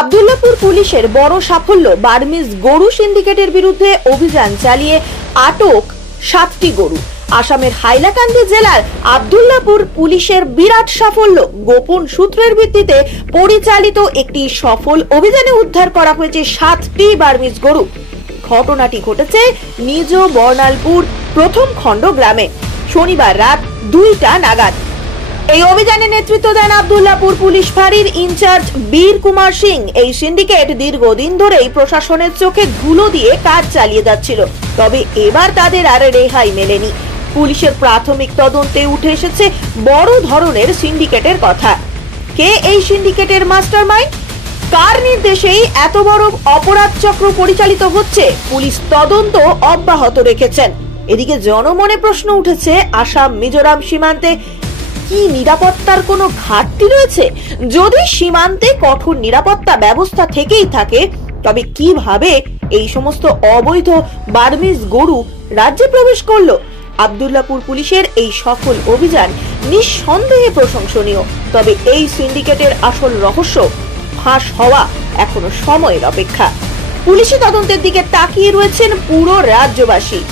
আব্দুল্লাহপুর পুলিশের বড় সাফল্য। বার্মিজ গরু সিন্ডিকেটের বিরুদ্ধে অভিযান চালিয়ে আটক 7টি গরু। আসামের হাইলাকান্দি জেলার আব্দুল্লাহপুর পুলিশের বিরাট সাফল্য। গোপন সূত্রের ভিত্তিতে পরিচালিত একটি সফল অভিযানে উদ্ধার করা হয়েছে 7টি বার্মিজ গরু। ঘটনাটি ঘটেছে নিজ বর্ণালপুর প্রথম খণ্ড গ্রামে শনিবার রাত 2টা নাগাদ। এই অভিযানে নেতৃত্ব দেন আব্দুল্লাহপুর পুলিশ ফাঁড়ির ইনচার্জ বীর কুমার সিং। এই সিন্ডিকেট দীর্ঘদিন ধরেই প্রশাসনের চোখে ধুলো দিয়ে কাজ চালিয়ে যাচ্ছিল, তবে এবার তাদের আর রেহাই মেলেনি। পুলিশের প্রাথমিক তদন্তে উঠে এসেছে বড় ধরনের সিন্ডিকেটের কথা। কে এই সিন্ডিকেটের মাস্টারমাইন্ড? কার নির্দেশেই এত বড় অপরাধ চক্র পরিচালিত হচ্ছে? পুলিশ তদন্ত অব্যাহত রেখেছেন। এদিকে জনমনে প্রশ্ন উঠেছে, আসাম মিজোরাম সীমান্তে কি নিরাপত্তার কোনো ঘাটতি রয়েছে? যদি সীমান্তে কঠোর নিরাপত্তা ব্যবস্থা থেকেই থাকে, তবে কিভাবে এই সমস্ত অবৈধ বার্মিজ গরু রাজ্যে প্রবেশ করলো? আব্দুল্লাহপুর পুলিশের এই সফল অভিযান নিঃসন্দেহে প্রশংসনীয়, তবে এই সিন্ডিকেটের আসল রহস্য ফাঁস হওয়া এখনো সময়ের অপেক্ষা। পুলিশি তদন্তের দিকে তাকিয়ে রয়েছেন পুরো রাজ্যবাসী।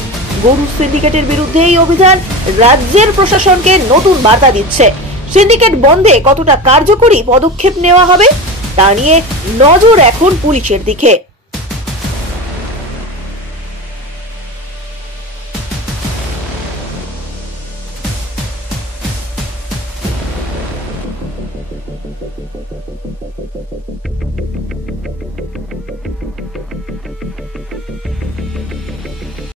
গরু সিন্ডিকেটের বিরুদ্ধে এই অভিযান রাজ্যের প্রশাসনকে নতুন বার্তা দিচ্ছে। সিন্ডিকেট বন্ধে কতটা কার্যকরী পদক্ষেপ নেওয়া হবে তা নিয়ে নজর এখন পুলিশের দিকে।